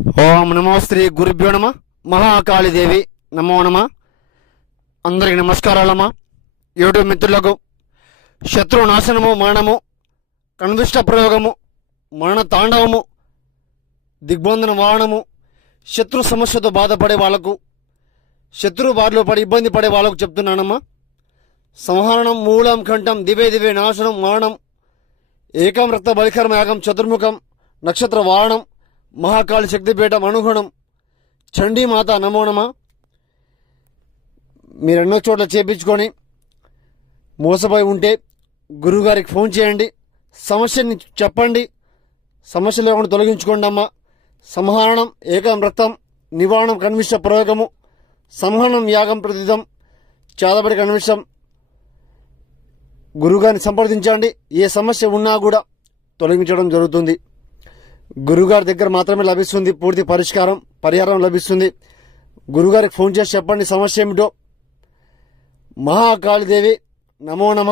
ఓం నమో శ్రీ గురుభ్యో నమ. మహాకాళీదేవి నమో నమ. అందరికి నమస్కారాలమ్మా. యూట్యూబ్ మిత్రులకు శత్రు నాశనము, మరణము, కన్విష్ట ప్రయోగము, మరణ తాండవము, దిగ్బంధన వాహనము, శత్రు సమస్యతో బాధపడే వాళ్లకు, శత్రు బారిలో పడి ఇబ్బంది పడే వాళ్ళకు చెప్తున్నానమ్మా. సంహరణం, మూలం, కంఠం, దివే దివే నాశనం, మరణం, ఏకం రక్త బలికర్మ యాగం, చతుర్ముఖం, నక్షత్ర వాహనం, మహాకాళి శక్తిపీఠం అనుగుణం, చండీమాత నమో నమ. మీరు ఎన్నో చోట్ల చేపించుకొని మోసపోయి ఉంటే గురువుగారికి ఫోన్ చేయండి, సమస్యని చెప్పండి, సమస్య లేకుండా తొలగించుకోండి అమ్మా. సంహరణం, ఏకం రక్తం, నివారణం, కన్విష్ట ప్రయోగము, సంహరణం, యాగం, ప్రతిదం, చాదబడి కన్విష్టం. గురువుగారిని సంప్రదించండి. ఏ సమస్య ఉన్నా కూడా తొలగించడం జరుగుతుంది. గురువుగారి దగ్గర మాత్రమే లభిస్తుంది పూర్తి పరిహారం లభిస్తుంది. గురువుగారికి ఫోన్ చేసి చెప్పండి సమస్య ఏమిటో. మహాకాళీదేవి నమో నమ.